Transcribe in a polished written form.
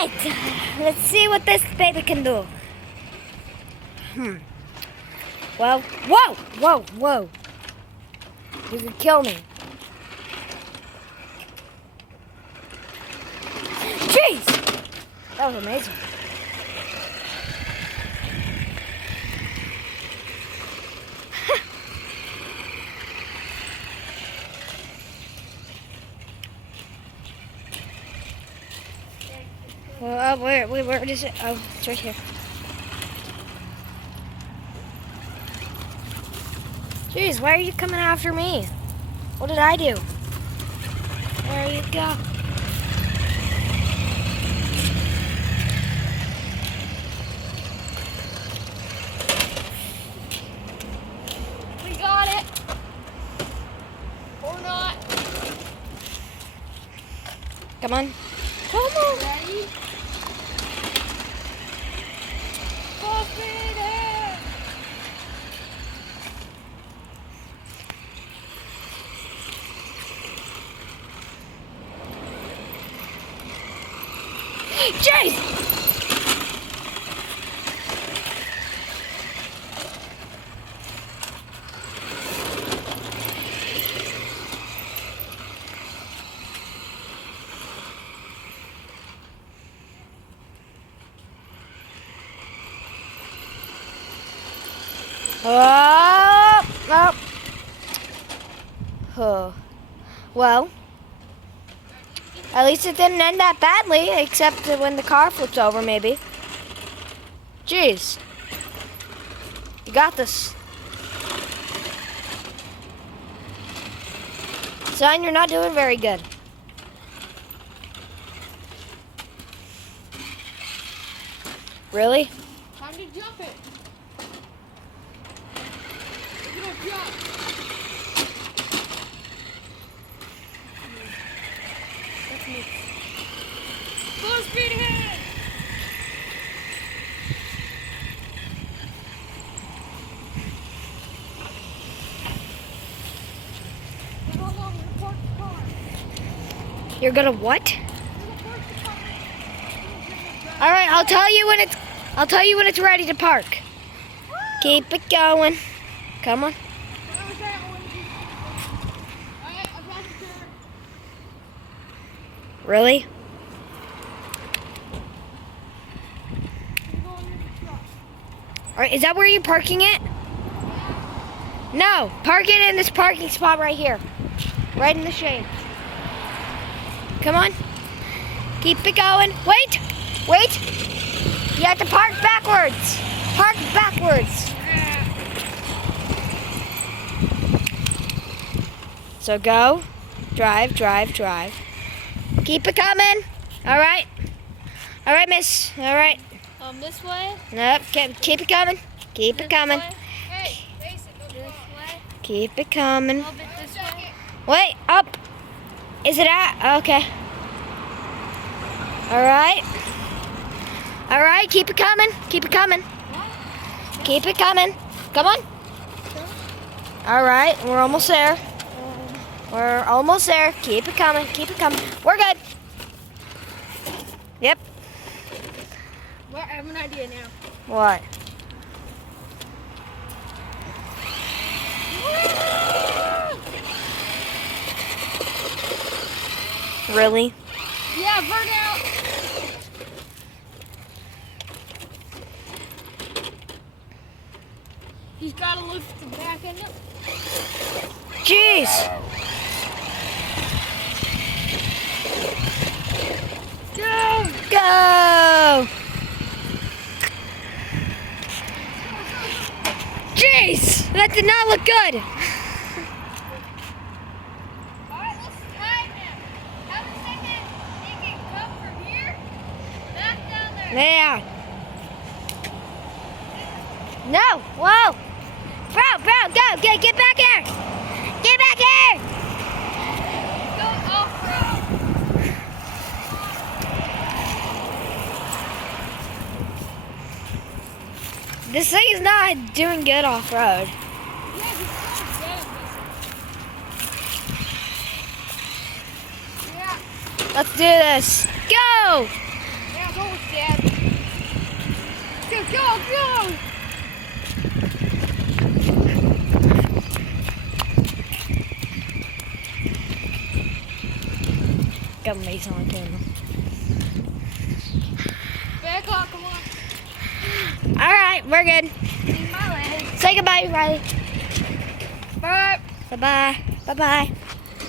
right, let's see what this baby can do. Well, whoa. You can kill me. Jeez! That was amazing. Well, where is it? Oh, it's right here. Jeez, why are you coming after me? What did I do? There you go. We got it. Or not. Come on. Come on. Ready? Full speed ahead. Jeez! Oh. Oh. Well, at least it didn't end that badly, except when the car flips over, maybe. Jeez. You got this. Son, you're not doing very good. Really? Time to jump it. You're gonna jump. That's me. Full speed ahead. Hold on, we're gonna park the car. You're gonna what? We're gonna park the car. All right, I'll tell you when it's ready to park. Keep it going. Come on. Really? All right, is that where you're parking it? No, park it in this parking spot right here. Right in the shade. Come on. Keep it going. Wait. You have to park backwards. Park backwards. So go. Drive. Keep it coming. All right, miss. All right. This way? Nope. Keep it coming. Keep it coming. Hey, face it, go this way. Keep it A coming. little bit this way. Wait, up. Is it at? Okay. All right, keep it coming. Keep it coming. Come on. All right, we're almost there. Keep it coming. We're good. Yep. Well, I have an idea now. What? Really? Yeah, burn out. He's got to lift the back end up. Jeez. Go. Jeez, that did not look good. Alright, let's time him. Have a second. He can come from here. Back down there. Yeah. No, whoa. Bro, go, get back here. Get back here. Go off-road. This thing is not doing good off-road. Yeah, he's dead. Yeah. Let's do this. Go. Yeah. that horse, Dad. Go, go, go! Got Mace on camera. Back up, come on. All right, we're good. Need my leg. Say goodbye, Riley. Bye. Bye-bye. Bye-bye.